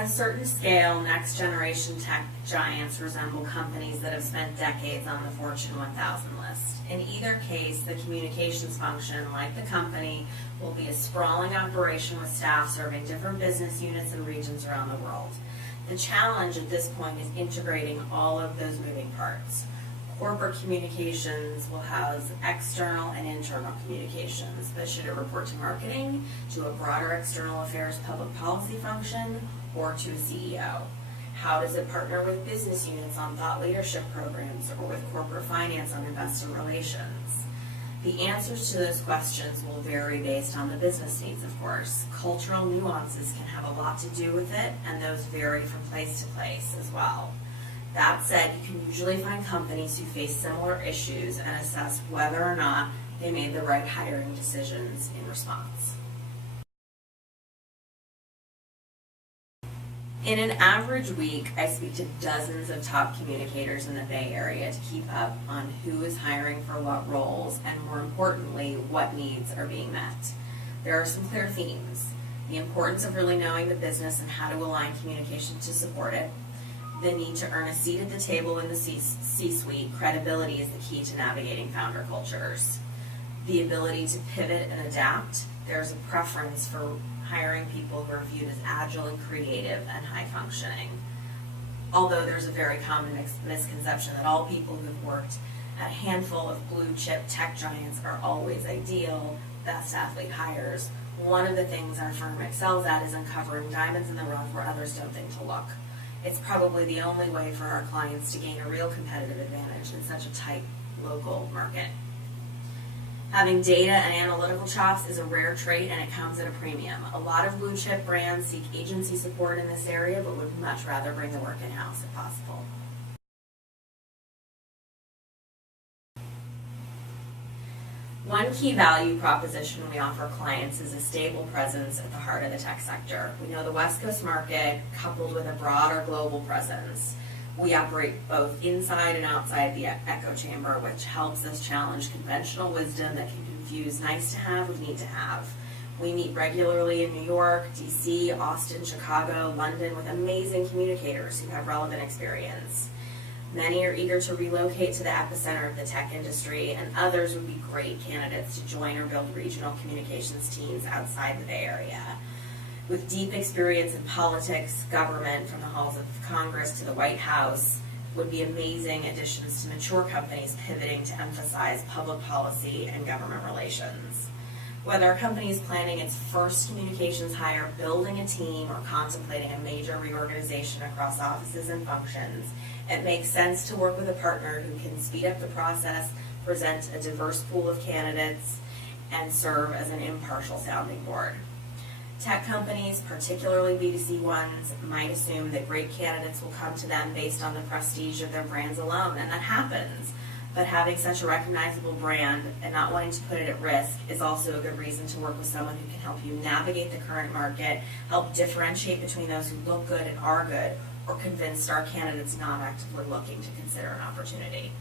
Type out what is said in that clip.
At a certain scale, next-generation tech giants resemble companies that have spent decades on the Fortune 1000 list. In either case, the communications function, like the company, will be a sprawling operation with staff serving different business units and regions around the world. The challenge at this point is integrating all of those moving parts. Corporate communications will house external and internal communications, but should it report to marketing, to a broader external affairs public policy function, or to a CEO? How does it partner with business units on thought leadership programs or with corporate finance on investor relations? The answers to those questions will vary based on the business needs, of course. Cultural nuances can have a lot to do with it, and those vary from place to place as well. That said, you can usually find companies who face similar issues and assess whether or not they made the right hiring decisions in response. In an average week, I speak to dozens of top communicators in the Bay Area to keep up on who is hiring for what roles and, more importantly, what needs are being met. There are some clear themes: the importance of really knowing the business and how to align communication to support it, the need to earn a seat at the table in the C-suite. Credibility is the key to navigating founder cultures. The ability to pivot and adapt. There's a preference for hiring people who are viewed as agile and creative and high functioning. Although there's a very common misconception that all people who have worked at a handful of blue chip tech giants are always ideal, best athlete hires. One of the things our firm excels at is uncovering diamonds in the rough where others don't think to look. It's probably the only way for our clients to gain a real competitive advantage in such a tight local market. Having data and analytical chops is a rare trait, and it comes at a premium. A lot of blue chip brands seek agency support in this area, but would much rather bring the work in-house if possible. One key value proposition we offer clients is a stable presence at the heart of the tech sector. We know the West Coast market, coupled with a broader global presence. We operate both inside and outside the echo chamber, which helps us challenge conventional wisdom that can confuse nice to have with need to have. We meet regularly in New York, DC, Austin, Chicago, London with amazing communicators who have relevant experience. Many are eager to relocate to the epicenter of the tech industry, and others would be great candidates to join or build regional communications teams outside the Bay Area. With deep experience in politics, government, from the halls of Congress to the White House, would be amazing additions to mature companies pivoting to emphasize public policy and government relations. Whether a company is planning its first communications hire, building a team, or contemplating a major reorganization across offices and functions, it makes sense to work with a partner who can speed up the process, present a diverse pool of candidates, and serve as an impartial sounding board. Tech companies, particularly B2C ones, might assume that great candidates will come to them based on the prestige of their brands alone, and that happens. But having such a recognizable brand and not wanting to put it at risk is also a good reason to work with someone who can help you navigate the current market, help differentiate between those who look good and are good, or convince star candidates not actively looking to consider an opportunity.